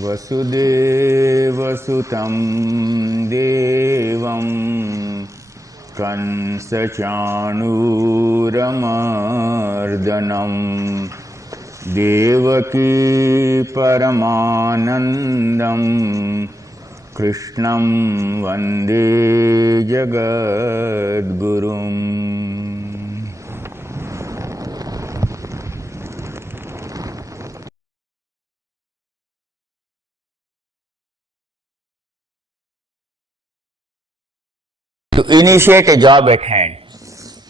वसुदेवसुतं देवं कंसचाणूरमर्दनं देवकी परमानन्दं कृष्णं वन्दे जगद्गुरुम्। To initiate a job at hand,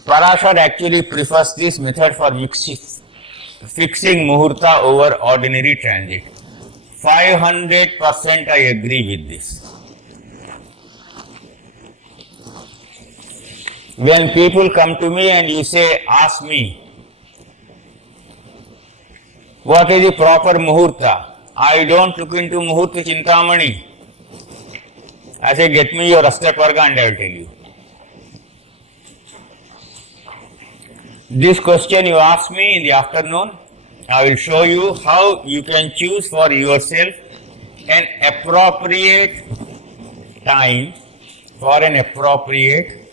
Parashar actually prefers this method for fixing Muhurta over ordinary transit. 500% I agree with this. When people come to me and you say, ask me, what is the proper Muhurta? I don't look into Muhurta Chintamani. I say, get me your Ashtakavarga and I will tell you. This question you ask me in the afternoon, I will show you how you can choose for yourself an appropriate time for an appropriate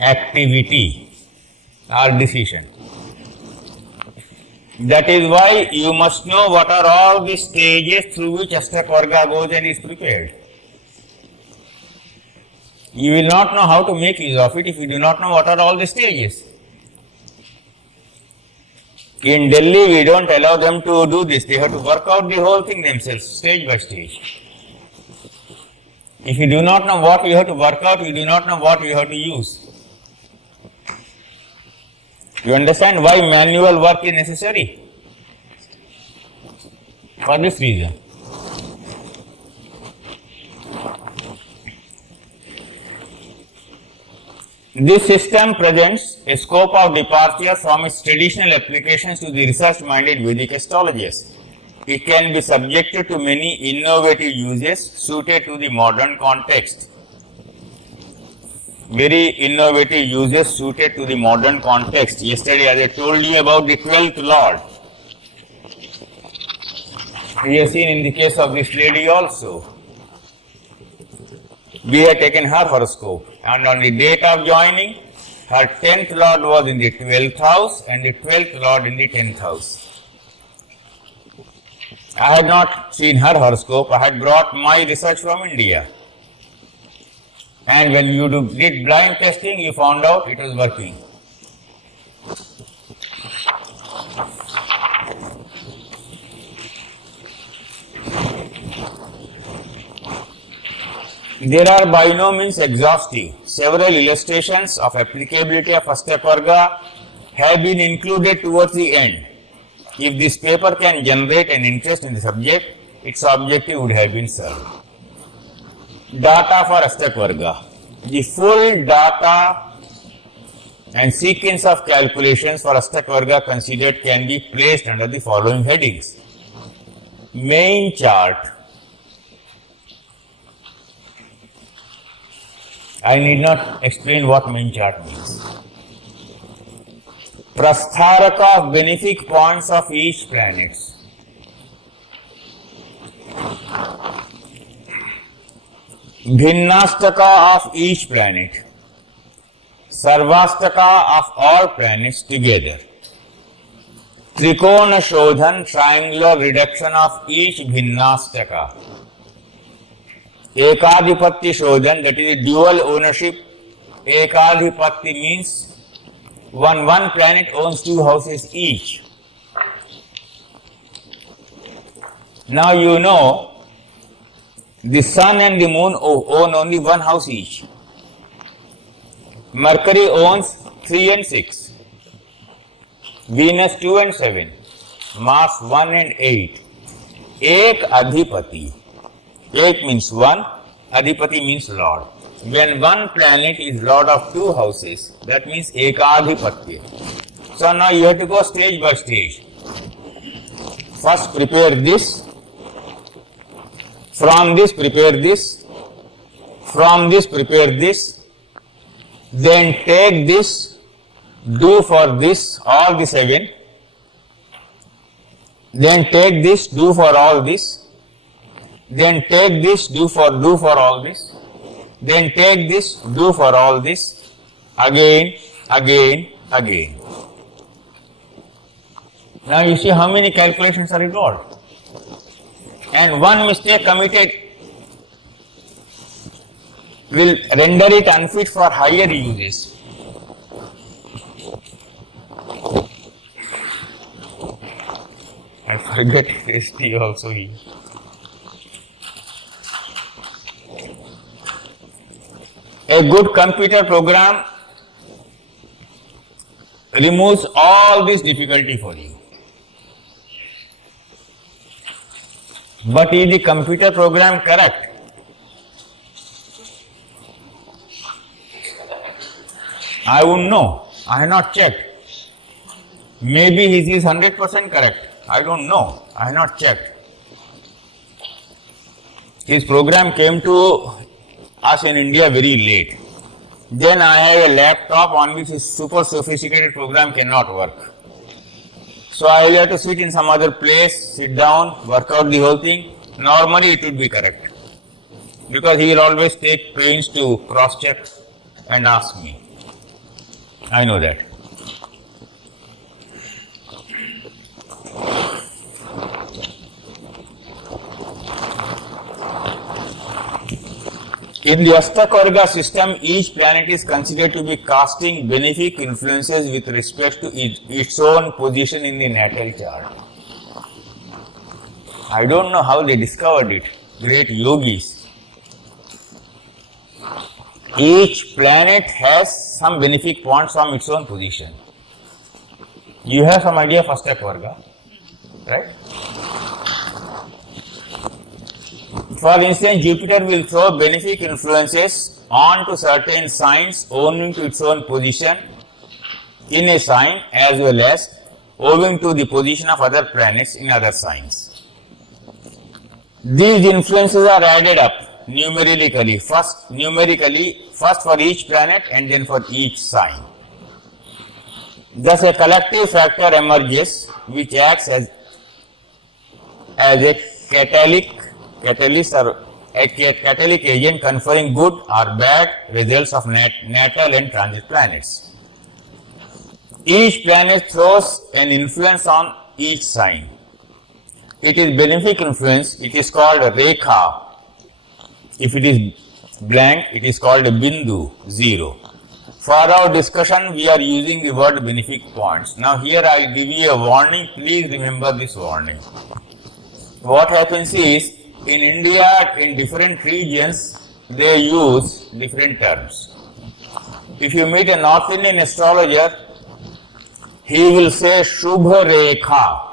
activity or decision. That is why you must know what are all the stages through which Ashtakavarga goes and is prepared. You will not know how to make use of it if you do not know what are all the stages. In Delhi, we don't allow them to do this. They have to work out the whole thing themselves, stage by stage. If you do not know what you have to work out, you do not know what you have to use. You understand why manual work is necessary? For this reason. This system presents a scope of departure from its traditional applications to the research-minded Vedic astrologers. It can be subjected to many innovative uses suited to the modern context. Very innovative uses suited to the modern context. Yesterday, as I told you about the 12th Lord, we have seen in the case of this lady also. We had taken her horoscope, and on the date of joining, her 10th Lord was in the 12th house and the 12th Lord in the 10th house. I had not seen her horoscope, I had brought my research from India. And when you did blind testing, you found out it was working. There are by no means exhaustive. Several illustrations of applicability of Ashtakavarga have been included towards the end. If this paper can generate an interest in the subject, its objective would have been served. Data for Ashtakavarga. The full data and sequence of calculations for Ashtakavarga considered can be placed under the following headings. Main chart. I need not explain what main chart means. Prastharaka of benefic points of each planet. Bhinnastaka of each planet. Sarvastaka of all planets together. Trikona Shodhan, triangular reduction of each Bhinnastaka. Ekadhipatti Shodhan, that is dual ownership. Ekadhipatti means one planet owns two houses each. Now you know the sun and the moon own only one house each. Mercury owns 3 and 6. Venus 2 and 7. Mars 1 and 8. Ek Adhipati. Ek means one, Adhipati means Lord. When one planet is Lord of two houses, that means Ekadhipatya. So now you have to go stage by stage. First prepare this, from this prepare this, from this prepare this, then take this, do for this, all the 7, then take this, do for all this, then take this, do for all this, then take this, do for all this, again. Now you see how many calculations are involved. And one mistake committed will render it unfit for higher uses. I forget ST also here. A good computer program removes all this difficulty for you. But is the computer program correct? I wouldn't know. I have not checked. Maybe he is 100% correct. I don't know. I have not checked. His program came to us in India very late. Then I have a laptop on which his super sophisticated program cannot work. So I will have to sit in some other place, sit down, work out the whole thing. Normally it would be correct. Because he will always take pains to cross check and ask me. I know that. In the Ashtakavarga system, each planet is considered to be casting benefic influences with respect to its own position in the natal chart. I don't know how they discovered it, great yogis. Each planet has some benefic points from its own position. You have some idea of Ashtakavarga, right? For instance, Jupiter will throw benefic influences onto certain signs owing to its own position in a sign as well as owing to the position of other planets in other signs. These influences are added up numerically, first for each planet and then for each sign. Thus a collective factor emerges which acts as a catalyst or a catalytic agent conferring good or bad results of natal and transit planets. Each planet throws an influence on each sign. It is benefic influence, it is called a rekha. If it is blank, it is called a bindu, 0. For our discussion, we are using the word benefic points. Now here I will give you a warning, please remember this warning. What happens is, in India, in different regions, they use different terms. If you meet a North Indian astrologer, he will say Shubha Rekha.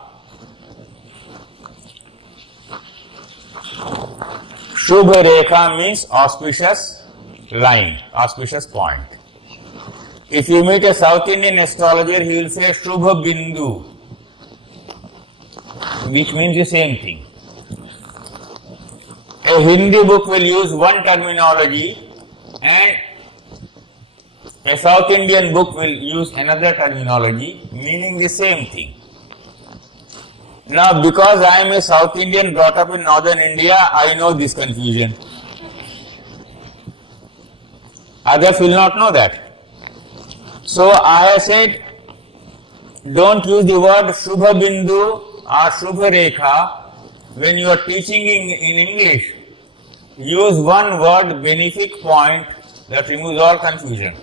Shubha Rekha means auspicious line, auspicious point. If you meet a South Indian astrologer, he will say Shubha Bindu, which means the same thing. A Hindi book will use one terminology and a South Indian book will use another terminology meaning the same thing. Now because I am a South Indian brought up in northern India, I know this confusion. Others will not know that. So I have said, don't use the word Shubha Bindu or Shubha Rekha when you are teaching in English. Use one word, benefic point, that removes all confusion.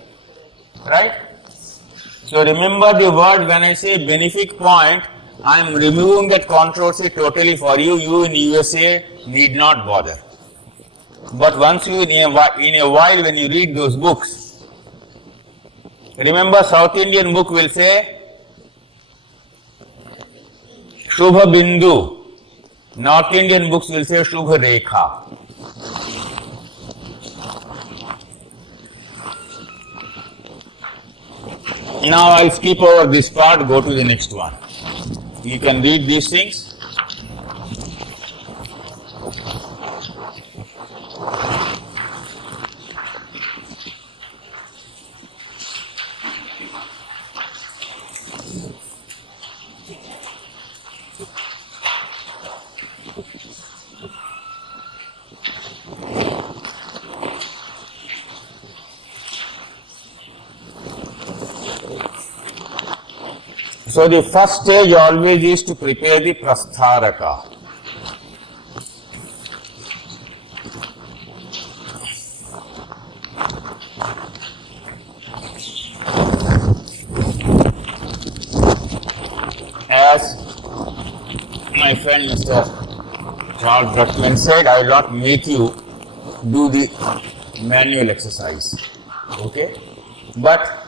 Right? So remember the word, when I say benefic point, I am removing that controversy totally for you. You in USA need not bother. But once you, in a while when you read those books, remember South Indian book will say Shubha Bindu. North Indian books will say Shubha Rekha. Now I'll skip over this part, go to the next one. You can read these things. So the first stage always is to prepare the Prastaraka. As my friend Mr. Charles Druckmann said, I will not make you do the manual exercise, okay? But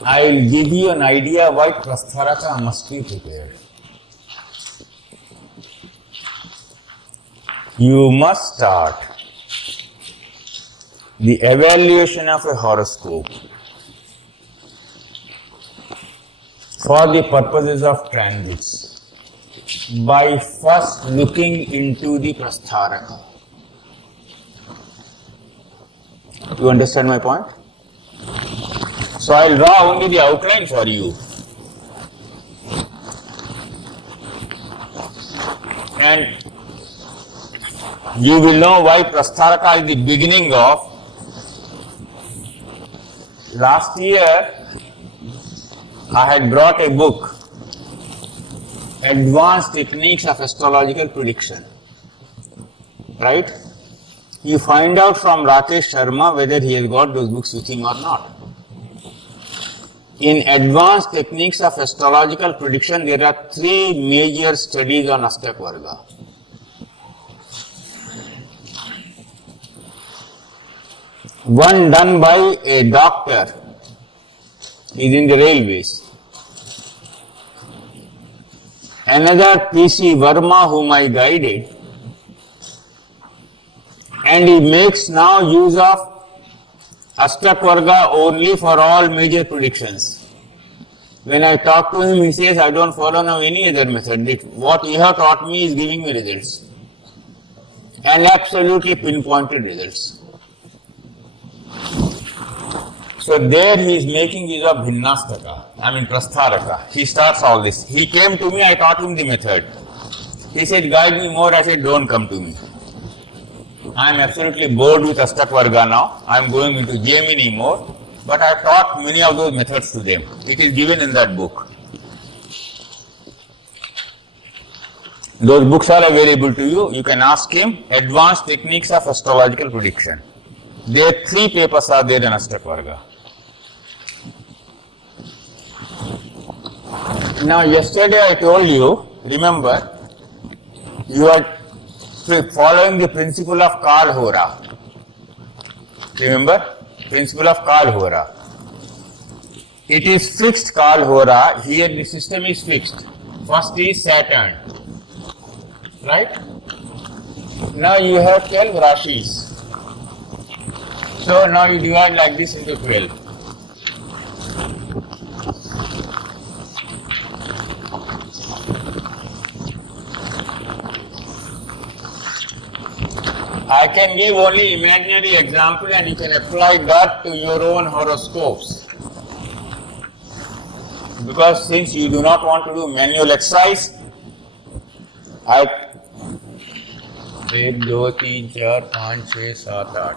I will give you an idea why Prastaraka must be prepared. You must start the evaluation of a horoscope for the purposes of transits by first looking into the Prastaraka. You understand my point? So I will draw only the outline for you. And you will know why Prastaraka is the beginning of. Last year, I had brought a book, Advanced Techniques of Astrological Prediction. Right? You find out from Rakesh Sharma whether he has got those books with him or not. In Advanced Techniques of Astrological Prediction, there are 3 major studies on Ashtakavarga. One done by a doctor, he is in the railways. Another P.C. Verma, whom I guided, and he makes now use of Ashtakavarga only for all major predictions. When I talk to him, he says, I don't follow now any other method. What you have taught me is giving me results. And absolutely pinpointed results. So there he is making use of Prastaraka. He starts all this. He came to me, I taught him the method. He said, guide me more. I said, don't come to me. I am absolutely bored with Ashtakavarga now. I am going into Gemini more. But I taught many of those methods to them. It is given in that book. Those books are available to you. You can ask him. Advanced Techniques of Astrological Prediction. There 3 papers are there in Ashtakavarga. Now yesterday I told you, remember, you are following the principle of Kal Hora. Remember? Principle of Kal Hora. It is fixed Kal Hora. Here the system is fixed. First is Saturn. Right? Now you have 12 Rashis. So now you divide like this into 12. I can give only imaginary example and you can apply that to your own horoscopes. Because since you do not want to do manual exercise, 1, 2, 3, 4, 5, 6, 7,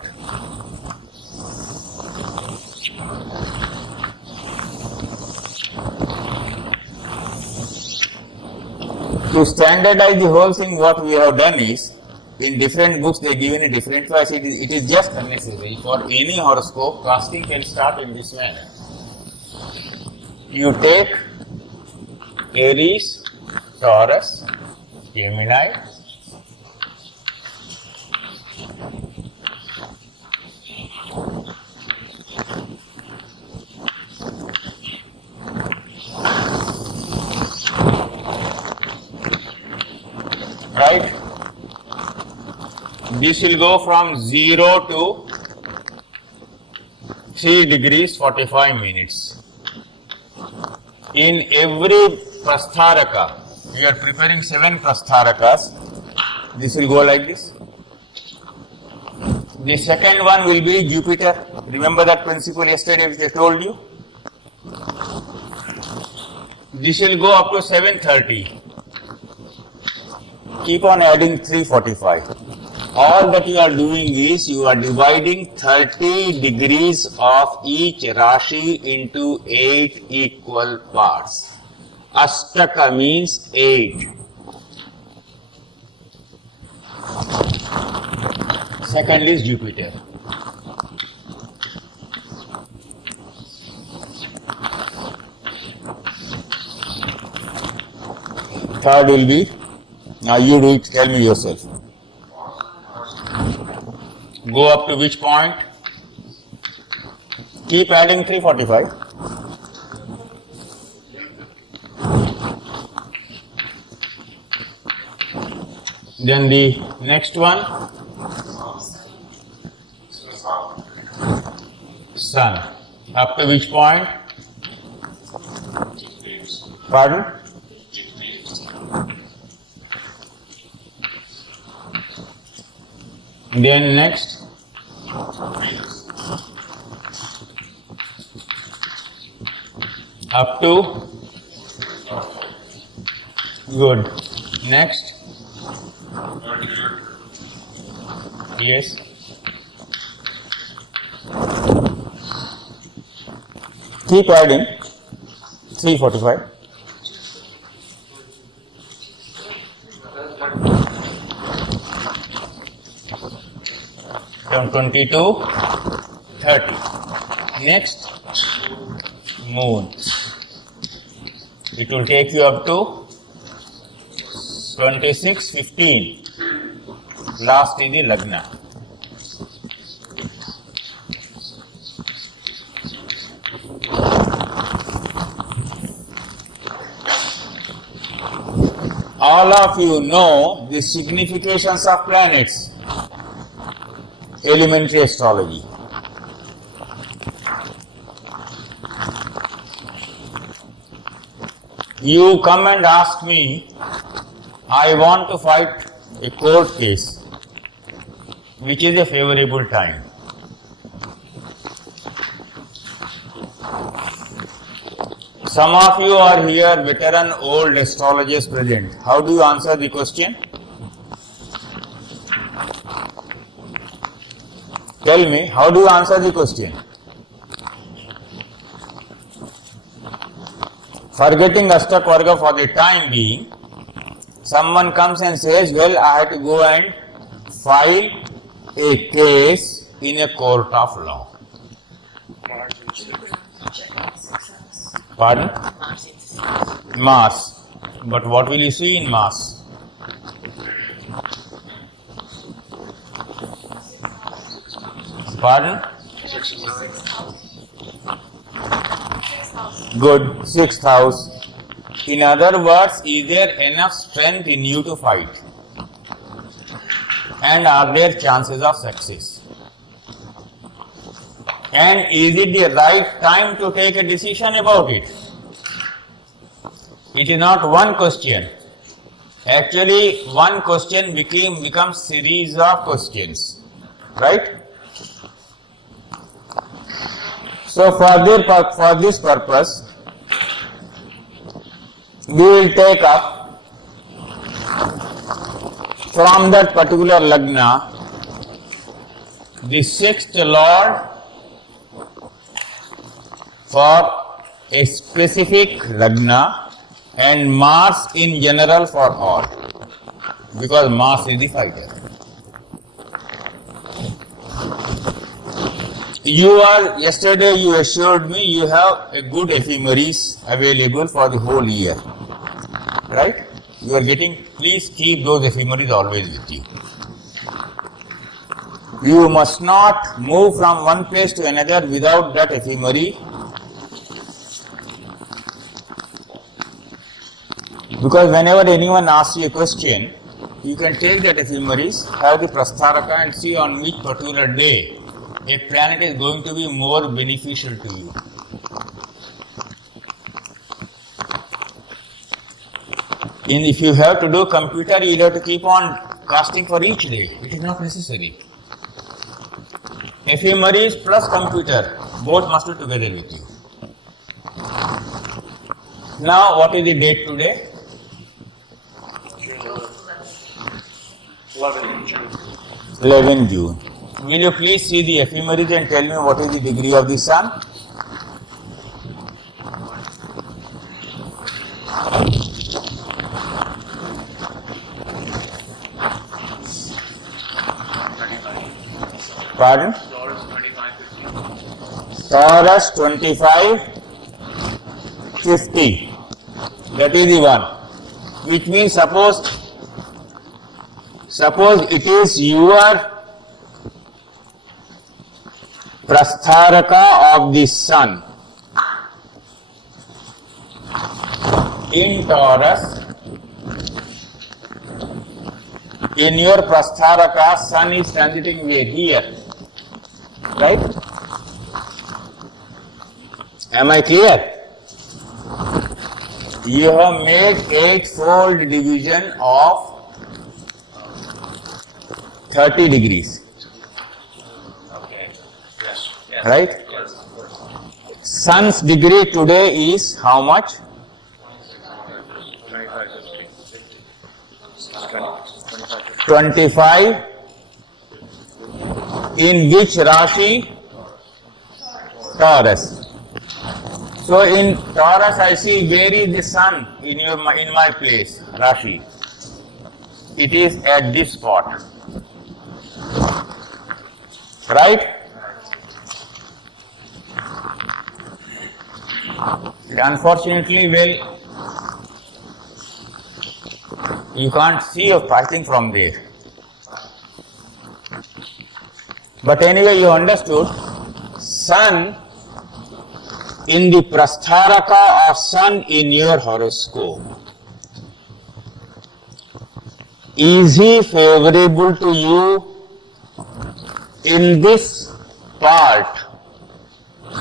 8. To standardize the whole thing, what we have done is, in different books they give in a different way. It is just unnecessary. For any horoscope, casting can start in this manner. You take Aries, Taurus, Gemini, right? This will go from 0 to 3 degrees 45 minutes. In every Prastaraka, we are preparing 7 Prastarakas. This will go like this. The second one will be Jupiter. Remember that principle yesterday which I told you? This will go up to 7:30. Keep on adding 3:45. All that you are doing is you are dividing 30 degrees of each Rashi into 8 equal parts. Ashtaka means 8. Second is Jupiter. Third will be, now you do it, tell me yourself. Go up to which point? Keep adding 345. Then the next one, Sun. Up to which point? Pardon? Then next, up to, good. Next, yes. Keep adding 345. From 22, 30. Next, Moon. It will take you up to 26, 15. Last is the Lagna. All of you know the significations of planets. Elementary astrology. You come and ask me, I want to fight a court case, which is a favorable time. Some of you are here, veteran old astrologers present. How do you answer the question? Tell me, how do you answer the question? Forgetting Ashtakavarga for the time being, someone comes and says, well, I have to go and file a case in a court of law. Pardon? Mars. But what will you see in Mars? Pardon? Good. 6th house. In other words, is there enough strength in you to fight? And are there chances of success? And is it the right time to take a decision about it? It is not one question. Actually, one question becomes series of questions. Right? So for this purpose, we will take up from that particular Lagna the 6th Lord for a specific Lagna and Mars in general for all, because Mars is the fighter. Yesterday you assured me you have a good ephemeris available for the whole year, right? You are getting, please keep those ephemeris always with you. You must not move from one place to another without that ephemeri, because whenever anyone asks you a question, you can take that ephemeris, have the Prastaraka and see on which particular day a planet is going to be more beneficial to you. And if you have to do computer, you will have to keep on casting for each day. It is not necessary. Ephemeris plus computer, both must be together with you. Now, what is the date today? 11 June. Will you please see the ephemeris and tell me what is the degree of the sun? Pardon? Taurus 2550. That is the one. Which means suppose it is your Prastaraka of the sun in Taurus. In your Prastaraka, sun is transiting where? Here. Right? Am I clear? You have made 8-fold division of 30 degrees. Okay. Yes. Right? Yes. Sun's degree today is how much? 25. In which Rashi? Taurus. So in Taurus I see where is the sun in my place, Rashi. It is at this spot. Right? Unfortunately, well, you can't see your pricing from there. But anyway, you understood. Sun in the Prastaraka of sun in your horoscope. Is he favorable to you in this part?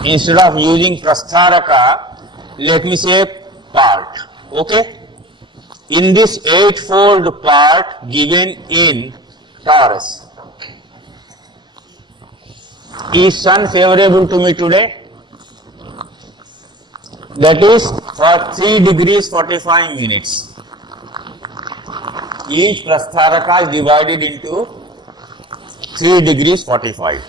Instead of using Prastaraka, let me say part. Okay? In this 8-fold part given in Taurus. Is sun favorable to me today? That is for 3 degrees 45 minutes. Each Prastaraka is divided into 3 degrees 45.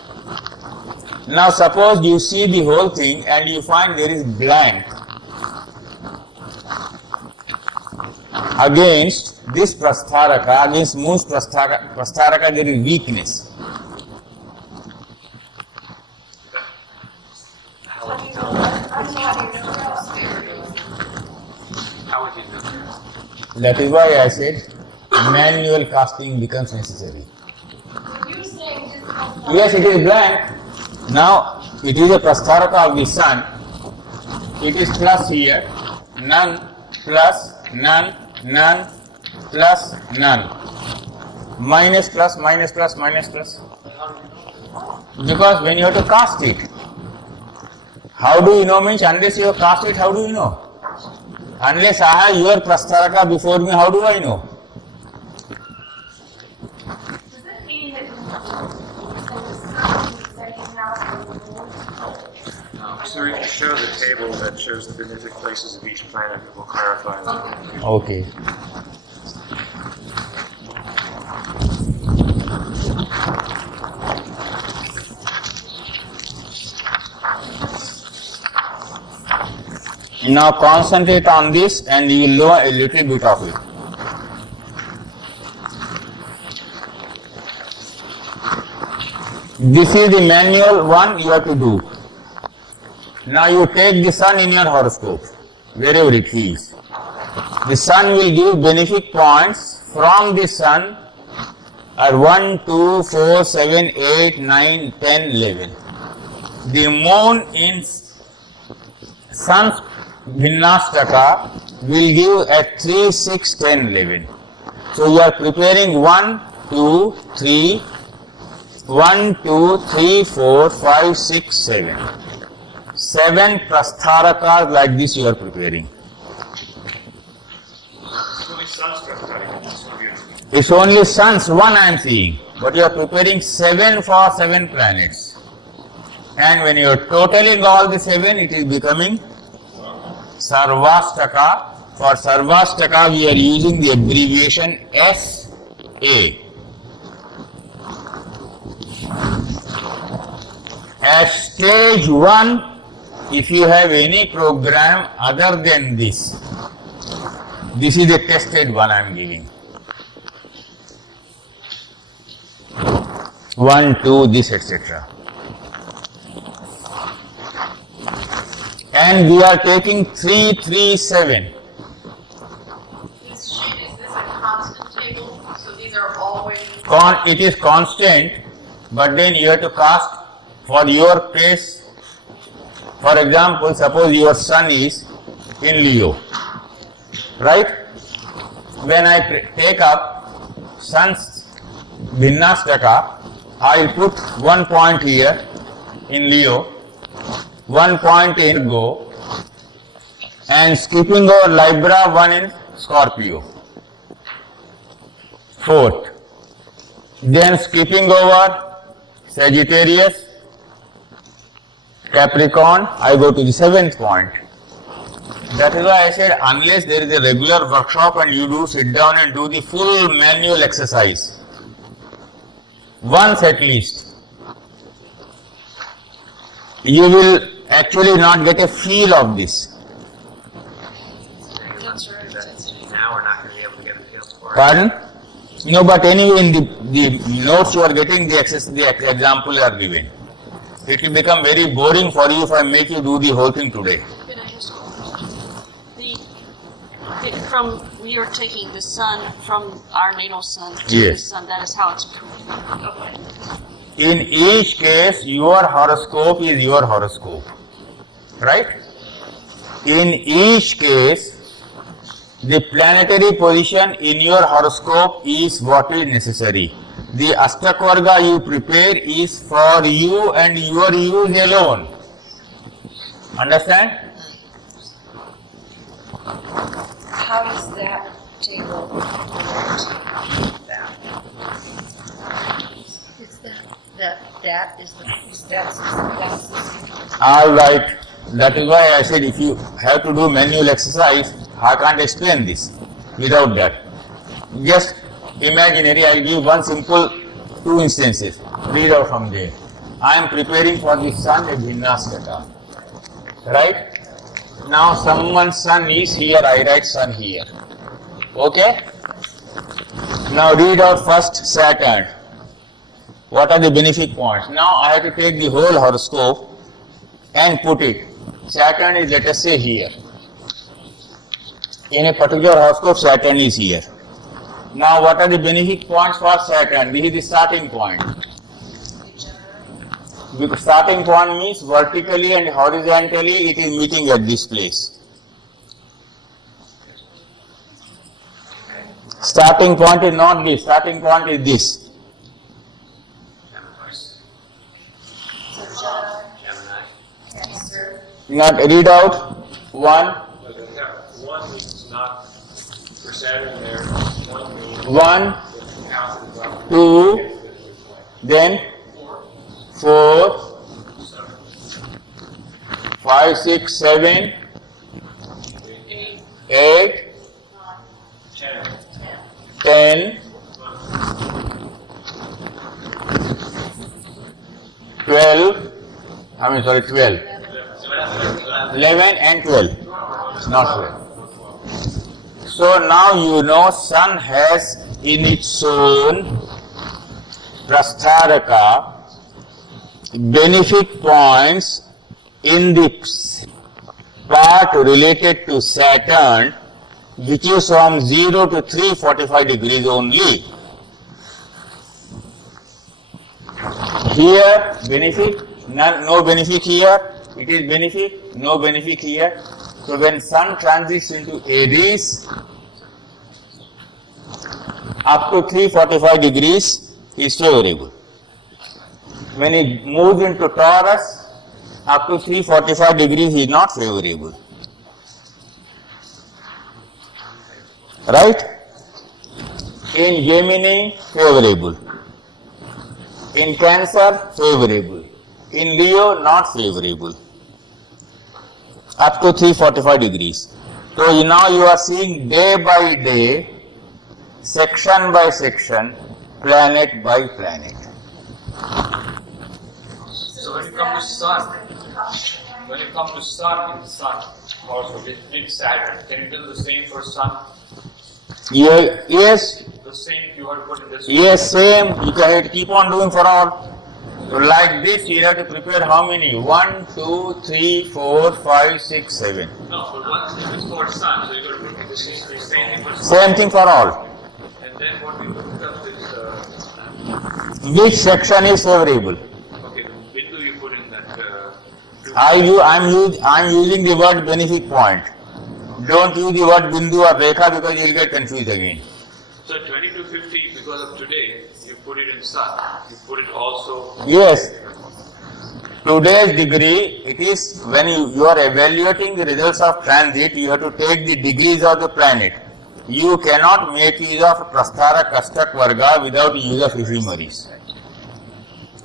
Now suppose you see the whole thing and you find there is blank against this Prastaraka, against Moon's Prastaraka there is weakness. That is why I said manual casting becomes necessary. Yes, it is blank. Now it is a Prastaraka of the sun. It is plus here, none, plus, none, none, plus, none. Minus, plus, minus, plus, minus, plus. Because when you have to cast it, how do you know means unless you have cast it, how do you know? Unless I have your Prastaraka before me, how do I know? Does it mean that So we can show the table that shows the benefic places of each planet that will clarify that. Okay. Now concentrate on this and you will know a little bit of it. This is the manual one you have to do. Now you take the sun in your horoscope, wherever it is. The sun will give benefic points from the sun at 1, 2, 4, 7, 8, 9, 10, 11. The moon in sun's Bhinnastaka will give at 3, 6, 10, 11. So you are preparing 1, 2, 3, 1, 2, 3, 4, 5, 6, 7. 7 Prastharakas like this you are preparing. It's only suns, one I am seeing. But you are preparing 7 for 7 planets. And when you are totaling all the 7, it is becoming Sarvashtaka. For Sarvashtaka, we are using the abbreviation SA. At stage 1, if you have any program other than this, This is a tested one I am giving. 1, 2, this, etc. And we are taking 3, 3, 7. This sheet, is this a constant table? So these are always. It is constant, but then you have to cast for your case. For example, suppose your sun is in Leo, right? When I take up sun's Bhinnastaka, I will put 1 point here in Leo, 1 point in Go, and skipping over Libra, 1 in Scorpio. 4th. Then skipping over Sagittarius, Capricorn, I go to the 7th point. That is why I said unless there is a regular workshop and you do sit down and do the full manual exercise, once at least, you will actually not get a feel of this. Now we're not going to be able to get a feel for it. Pardon? No, but anyway, in the notes you are getting, the example are given. It will become very boring for you if I make you do the whole thing today. Can I ask a question? We are taking the sun from our natal sun to the Yes. sun. That is how it's proved. Okay. In each case, your horoscope is your horoscope, right? In each case, the planetary position in your horoscope is what is necessary. The Ashtakavarga you prepare is for you and your use alone. Understand? How does that table relate to that? Is that's All right. That is why I said if you have to do manual exercise, I can't explain this without that. Just imaginary, I will give one simple 2 instances. Read out from there. I am preparing for the sun a Bhinnastaka. Right? Now someone's sun is here, I write sun here. Okay? Now read out first Saturn. What are the benefic points? Now I have to take the whole horoscope and put it. Saturn is, let us say, here. In a particular horoscope, Saturn is here. Now what are the benefic points for Saturn? This is the starting point. Because starting point means vertically and horizontally it is meeting at this place. Starting point is not this, starting point is this. Not read out 1. But we have 1 means not for Saturn there. 1 means 1, the house is up. 2, then 4, 5, 6, 7, 8, 10, 12, 11 and 12, not 12. So now you know sun has in its own Prastaraka benefic points in the part related to Saturn, which is from 0 to 345 degrees only. Here benefic, no benefic here, it is benefic, no benefic here. So when sun transits into Aries, up to 345 degrees is favorable. When it moves into Taurus, up to 345 degrees is not favorable. Right? In Gemini, favorable. In Cancer, favorable. In Leo, not favorable. Up to 345 degrees. So now you are seeing day by day, section by section, planet by planet. So when it comes to sun, in the sun, horoscope, it's Saturn. Can you do the same for Sun? Yeah, yes, The same you have to put in this one? yes, same. You can keep on doing for all. So like this, you have to prepare how many? 1, 2, 3, 4, 5, 6, 7. No, but one thing is for Sun, so you're going to put the same thing for Sun. Same thing for all. And then what we looked up is, Which section is favorable? okay, the bindu you put in that, I'm using the word benefit point. Don't use the word bindu or rekha because you'll get confused again. so 2250, because of today, you put it in Sun. You put it also, Yes. Today's degree, it is when you are evaluating the results of transit, you have to take the degrees of the planet. You cannot make use of Prastara Ashtakavarga without use of ephemeris.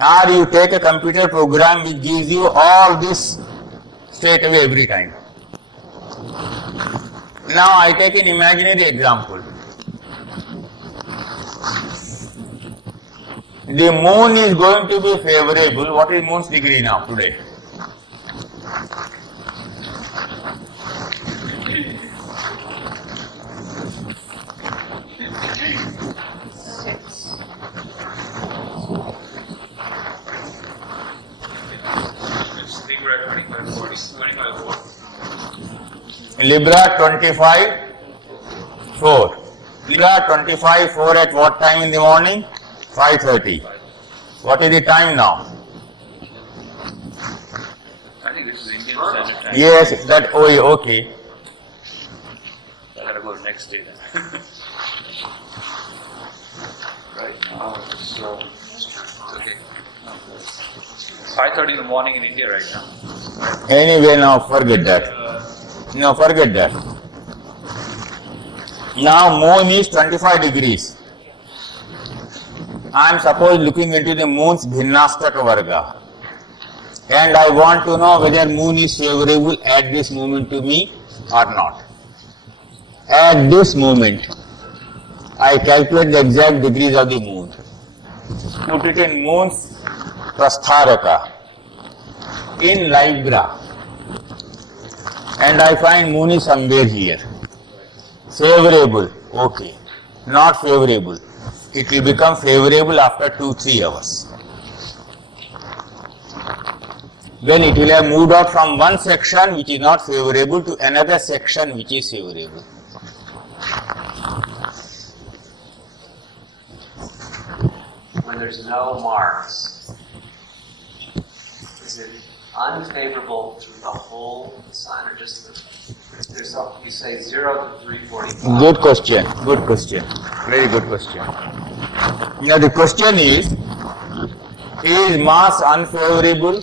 Or you take a computer program which gives you all this straight away every time. Now I take an imaginary example. The moon is going to be favorable. What is moon's degree now today? it's Libra 25 volt. Libra 25, 4. Libra 25, 4 at what time in the morning? 5:30. What is the time now? I think this is Indian Standard Time. Yes, that, okay. I gotta go next day then. Right now it's okay. 5:30 in the morning in India right now. Anyway, now forget that. No, forget that. Now moon is 25 degrees. I am suppose looking into the moon's Ashtakavarga. And I want to know whether moon is favorable at this moment to me or not. At this moment, I calculate the exact degrees of the moon. Put it in moon's Prastara in Libra. And I find moon is somewhere here. Favorable, okay. Not favorable. It will become favorable after 2-3 hours. Then it will have moved out from one section which is not favorable to another section which is favorable. When there's no Mars, is it unfavorable through the whole sign or just there's you say 0 to 345? Good question, good question. Very good question. Now the question is Mars unfavorable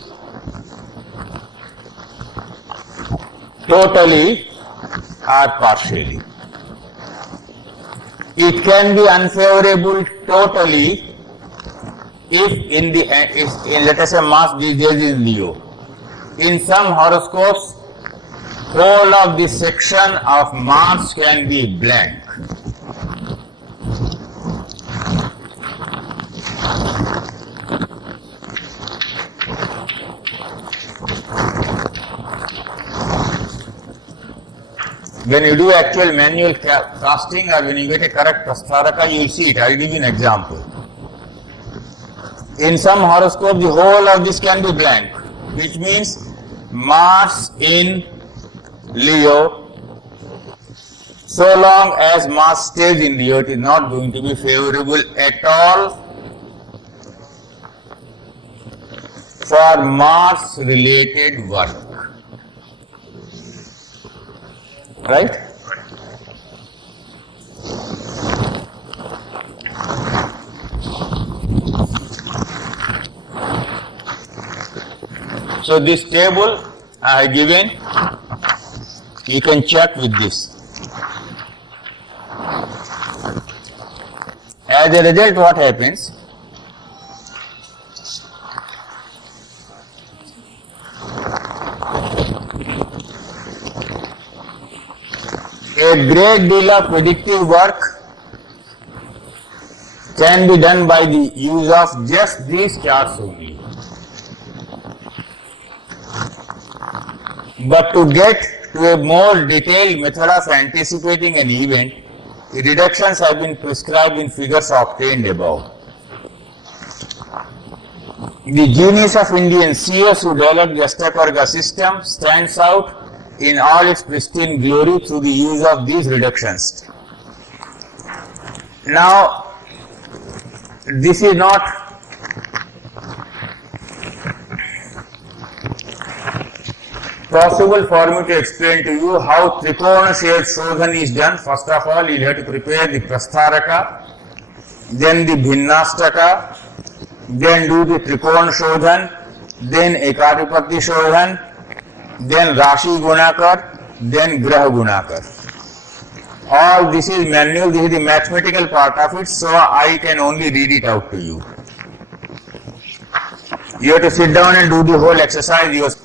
totally or partially? It can be unfavorable totally if let us say Mars these days is Leo. In some horoscopes, whole of the section of Mars can be blank. When you do actual manual casting or when you get a correct Prastaraka, you will see it. I will give you an example. In some horoscope, the whole of this can be blank, which means Mars in Leo, so long as Mars stays in Leo, it is not going to be favorable at all for Mars related work. Right? So this table I have given, you can check with this. As a result, what happens? A great deal of predictive work can be done by the use of just these charts only. But to get To a more detailed method of anticipating an event, reductions have been prescribed in figures obtained above. The genius of Indian seers who developed the Ashtakavarga system stands out in all its pristine glory through the use of these reductions. Now, this is not possible for me to explain to you how Trikona shaped Shodhan is done. First of all, you have to prepare the Prastaraka, then the Bhinnastaka, then do the Trikona Shodhan, then Ekadipati Shodhan, then Rashi Gunakar, then Graha Gunakar. All this is manual, this is the mathematical part of it, so I can only read it out to you. You have to sit down and do the whole exercise yourself.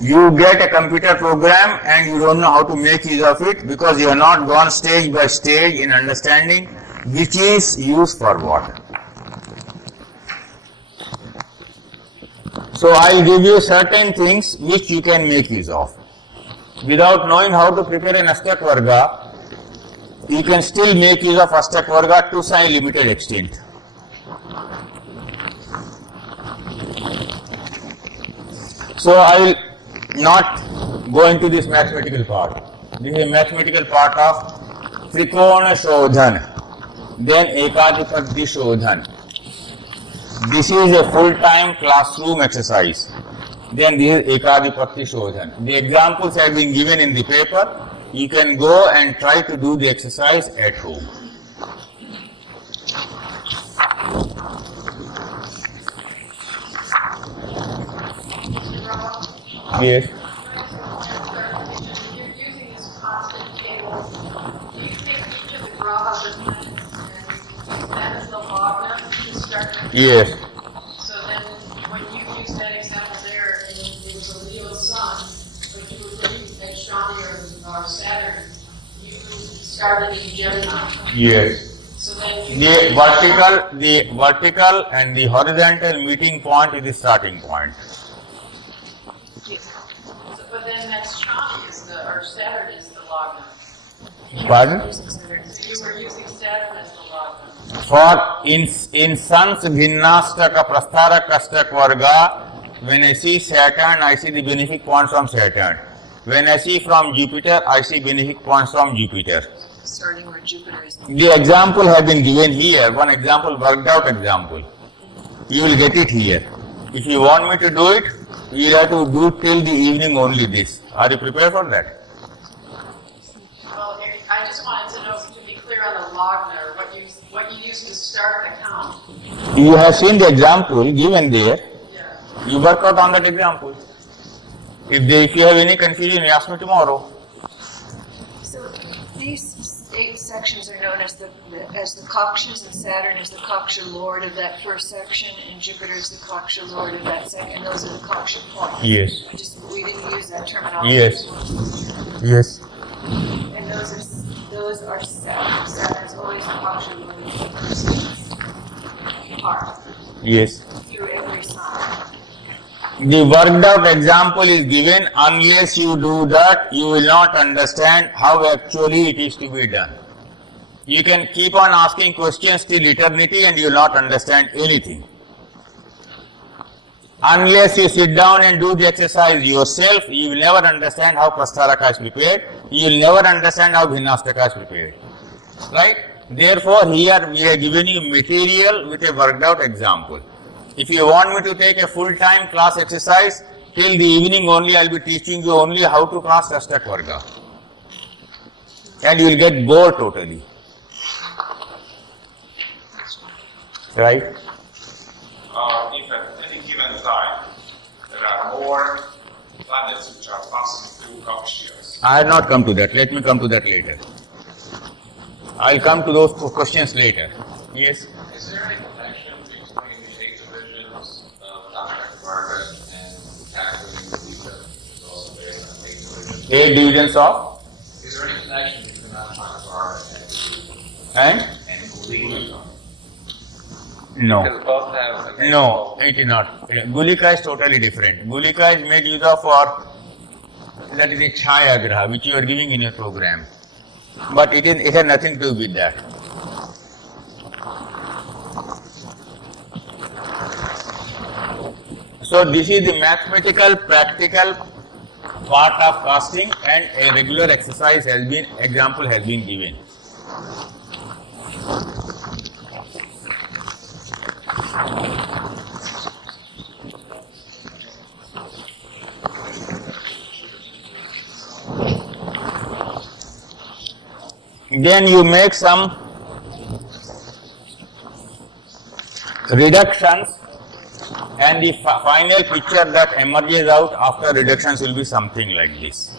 You get a computer program and you don't know how to make use of it because you have not gone stage by stage in understanding which is used for what. So I will give you certain things which you can make use of. Without knowing how to prepare an Ashtakavarga, you can still make use of Ashtakavarga to some limited extent. So I will not go into this mathematical part. This is a mathematical part of Trikona Shodhan, then Ekadipati Shodhan. This is a full-time classroom exercise. Then this is Ekadipati Shodhan. The examples have been given in the paper. You can go and try to do the exercise at home. Yes. You're using this constant table. Do you take each of the grahas and use that as the logna to start? Yes. So then, when you use that example there, and it was a Leo sun, but you were looking at Shani or Saturn, you started in Gemini. Yes. So then you The vertical and the horizontal meeting point is the starting point. But then that's Shani or Saturn is the logna. Pardon? So you were using Saturn as the logna. For in Sun's Bhinnastaka Prastara Ashtakavarga, when I see Saturn, I see the benefic points from Saturn. When I see from Jupiter, I see benefic points from Jupiter. Starting where Jupiter is. The example have been given here, one example, worked out example. You will get it here. If you want me to do it, you have to do till the evening only this. Are you prepared for that? Well, I just wanted to know, to be clear on the logna, or what you use to start the count. You have seen the example given there. Yeah. You work out on that example. If you have any confusion, you ask me tomorrow. So these 8 sections are known as the Kakshas, and Saturn is the Kaksha lord of that first section, and Jupiter is the Kaksha lord of that second, and those are the Kaksha points. Yes. We didn't use that terminology. Yes. Yes. And those are Saturn. Saturn is always the Kaksha lord of the first part Yes. through every sign. The worked out example is given. Unless you do that, you will not understand how actually it is to be done. You can keep on asking questions till eternity and you will not understand anything. Unless you sit down and do the exercise yourself, you will never understand how Prastaraka is prepared. You will never understand how Bhinnastaka is prepared. Right? Therefore, here we have given you material with a worked out example. If you want me to take a full-time class exercise, till the evening only I will be teaching you only how to cast Ashtakavarga. And you will get bored totally. Right? If at any given time there are more planets which are passing through Kakshas. I have not come to that. Let me come to that later. I'll come to those questions later. Yes? Is there any connection between the 8 divisions of Ashtakavarga and calculating the Vita, which is also based on 8 divisions? 8 divisions of? Is there any connection between Ashtakavarga And? Gulika? No. Because both have No, it is not. Gulika is totally different. Gulika is made use of for that is a Chaya Graha which you are giving in your program. But it has nothing to do with that. So this is the mathematical, practical part of casting, and a regular exercise example has been given. Then you make some reductions, and the final picture that emerges out after reductions will be something like this.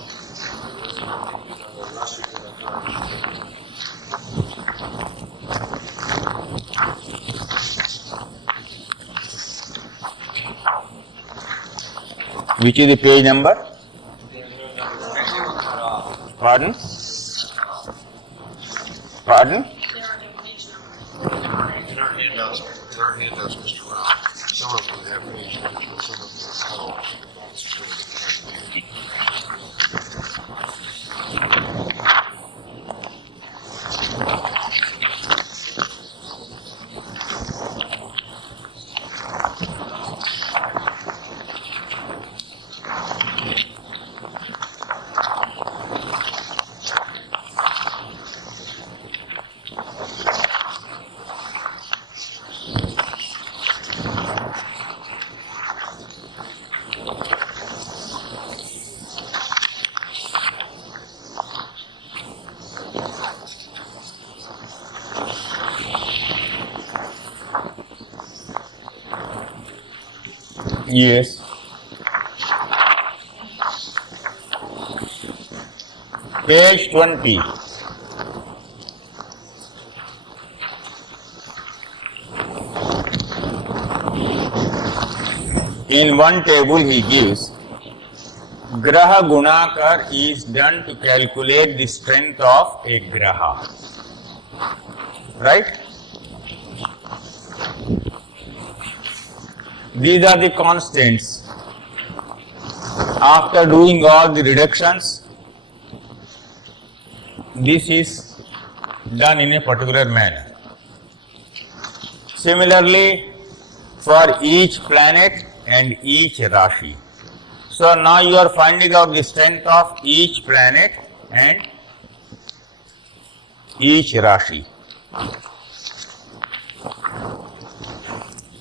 Which is the page number? Pardon? Pardon? In our handouts, Mr. Rao, some of them have page numbers, some of them have Yes. Page 20. In one table he gives Graha Gunakar is done to calculate the strength of a Graha. Right? These are the constants. After doing all the reductions, this is done in a particular manner. Similarly, for each planet and each Rashi. So now you are finding out the strength of each planet and each Rashi.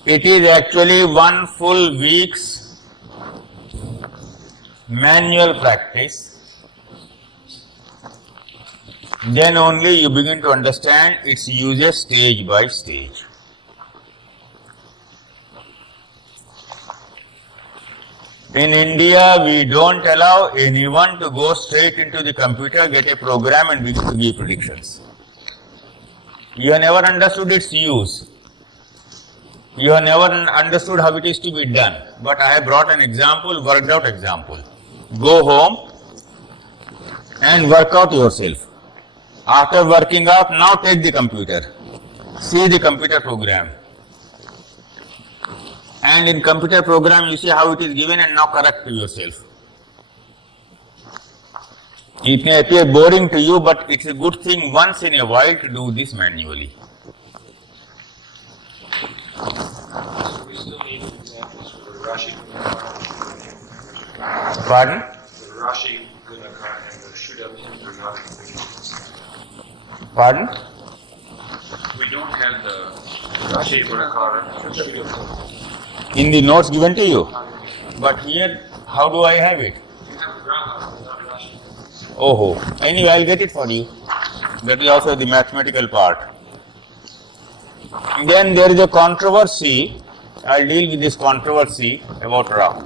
It is actually one full week's manual practice. Then only you begin to understand its uses stage by stage. In India, we don't allow anyone to go straight into the computer, get a program and begin to give predictions. You have never understood its use. You have never understood how it is to be done. But I have brought an example, worked out example. Go home and work out yourself. After working out, now take the computer. See the computer program. And in computer program, you see how it is given and now correct to yourself. It may appear boring to you, but it's a good thing once in a while to do this manually. So we still need examples for the Rashi Gunakar. Pardon? The Rashi Gunakar and the Shuddha Gunakar. Pardon? We don't have the Rashi Gunakar and the Shuddha Gunakar. In the notes given to you. But here, how do I have it? You have the Graha, not Rashi. Oh, anyway, I'll get it for you. That is also the mathematical part. Then there is a controversy. I'll deal with this controversy about Rahu.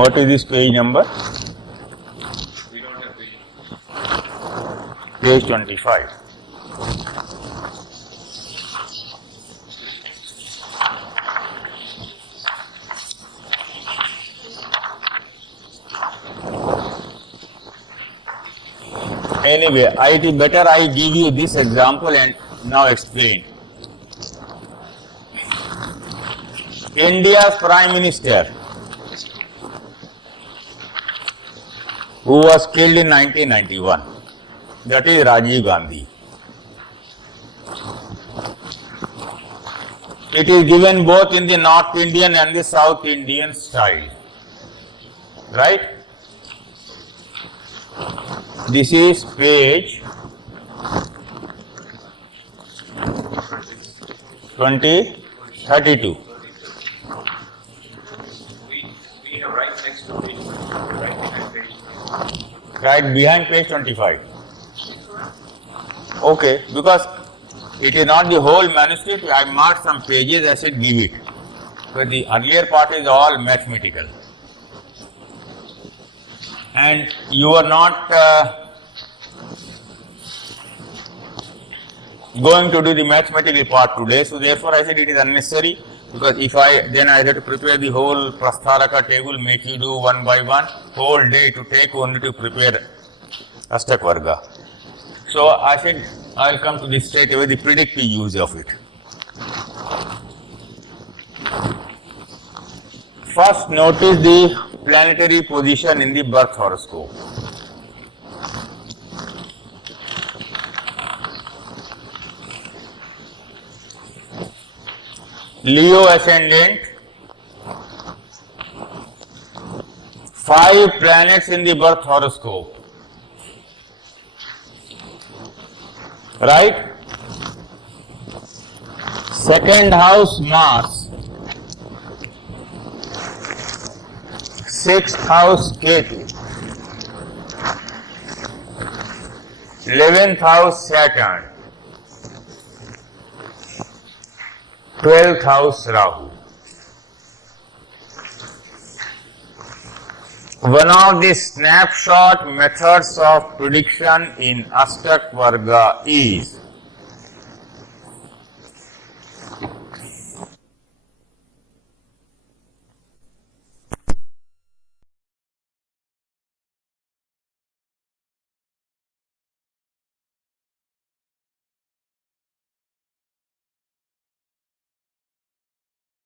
What is this page number? We don't have the page 25. Anyway, it is better I give you this example and now explain. India's Prime Minister, who was killed in 1991, that is Rajiv Gandhi. It is given both in the North Indian and the South Indian style, right? This is page 32. We have right next to page, right behind page. Right behind page 25. Okay, because it is not the whole manuscript, I marked some pages, I said give it. But the earlier part is all mathematical. And you are not going to do the mathematical part today, so therefore I said it is unnecessary, because then I have to prepare the whole Prastaraka table, make you do one by one, whole day to take only to prepare Ashtakavarga. So I said I will come to this straight away, the predictive use of it. First, notice the planetary position in the birth horoscope. Leo ascendant, 5 planets in the birth horoscope. Right? Second house Mars, 6th house Ketu, 11th house Saturn, 12th house Rahu. One of the snapshot methods of prediction in Ashtakavarga is